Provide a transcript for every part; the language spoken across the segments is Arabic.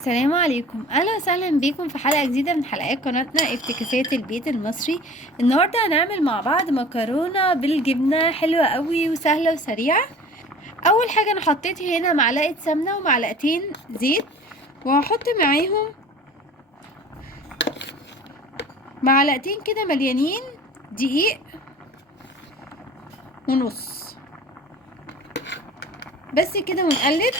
السلام عليكم، اهلا وسهلا بيكم في حلقه جديده من حلقات قناتنا افتكاسات البيت المصري. النهارده هنعمل مع بعض مكرونه بالجبنه حلوه قوي وسهله وسريعه. اول حاجه انا حطيت هنا معلقه سمنه ومعلقتين زيت، وهحط معاهم معلقتين كده مليانين دقيق ونص، بس كده ونقلب.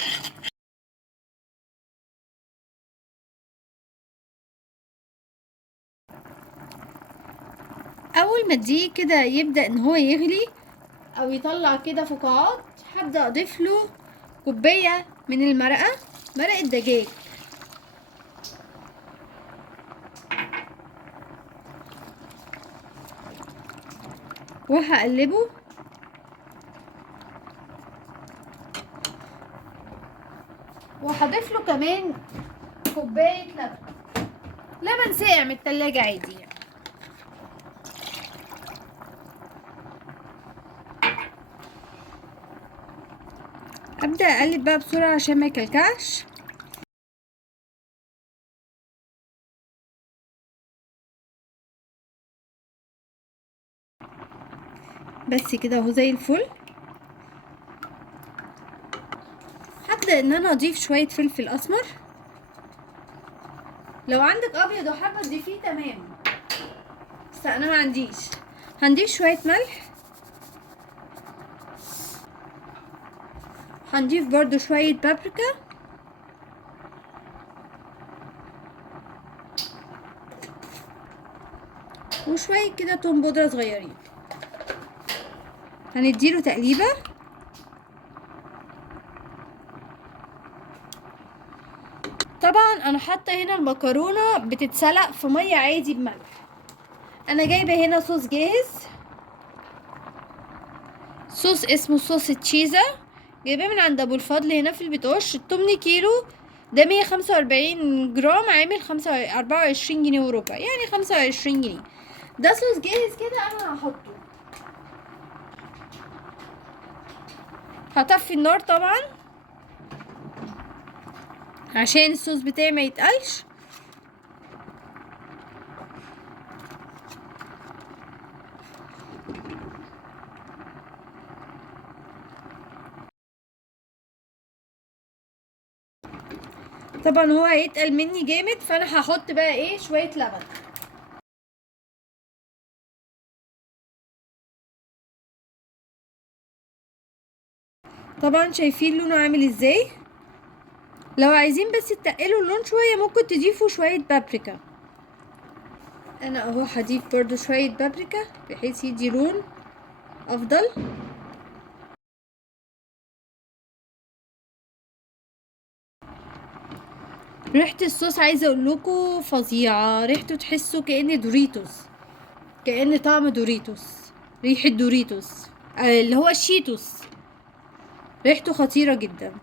اول ما الدقيق كده يبدا ان هو يغلي او يطلع كده فقاعات، هبدا اضيف له كوبايه من مرقه دجاج، وهقلبه. وهضيف له كمان كوبايه لبن ساقع من التلاجة عادي يعني. ابدا اقلب بقى بسرعه عشان ما يكلكعش. بس كده اهو زي الفل. هبدا ان انا اضيف شويه فلفل اسمر، لو عندك ابيض وحابه تضيفيه تمام، بس انا ما عنديش. هنضيف شويه ملح، هنضيف برضو شويه بابريكا، وشويه كده توم بودره صغيرين. هنديله تقليبه. طبعا انا حاطه هنا المكرونه بتتسلق في ميه عادي بملح. انا جايبه هنا صوص جاهز، صوص اسمه صوص التشيزا، جايباه من عند ابو الفضل هنا في البيتوش. ال 8 كيلو ده 145 جرام، عامل 24 جنيه وربع، يعني 25 جنيه. ده صوص جاهز كده انا هحطه. هطفي النار طبعا عشان الصوص بتاعي ما يتقلش. طبعا هو هيتقل مني جامد، فانا هحط بقى ايه شويه لبن. طبعا شايفين لونه عامل ازاي. لو عايزين بس تقلوا اللون شويه ممكن تضيفوا شويه بابريكا. انا اهو هضيف برضو شويه بابريكا بحيث يدي لون افضل. ريحه الصوص عايزه اقول لكم فظيعه، ريحته تحسوا كأن دوريتوس، كأن طعم دوريتوس، ريحه دوريتوس، اللي هو الشيتوس. ريحته خطيره جدا.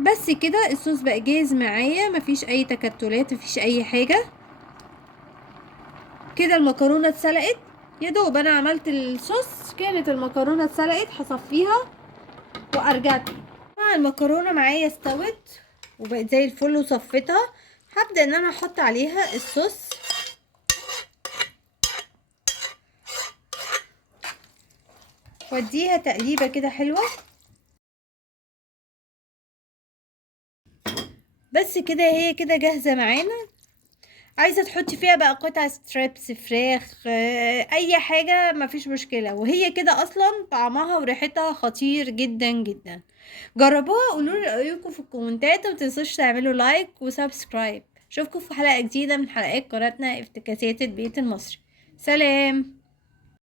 بس كده الصوص بقى جاهز معايا، مفيش اي تكتلات، مفيش اي حاجه. كده المكرونه اتسلقت. يا دوب انا عملت الصوص كانت المكرونه اتسلقت، هصفيها وارجعت. المكرونه معايا استوت وبقت زي الفل وصفيتها. هبدا ان انا احط عليها الصوص، واديها تقليبه كده حلوه. بس كده هي كده جاهزه معانا. عايزه تحطي فيها بقى قطع ستريبس فراخ، اي حاجه مفيش مشكله، وهي كده اصلا طعمها وريحتها خطير جدا جدا. جربوها، قولوا لي رايكم في الكومنتات، ومتنسوش تعملوا لايك وسبسكرايب. اشوفكم في حلقه جديده من حلقات قناتنا افتكاسات البيت المصري. سلام.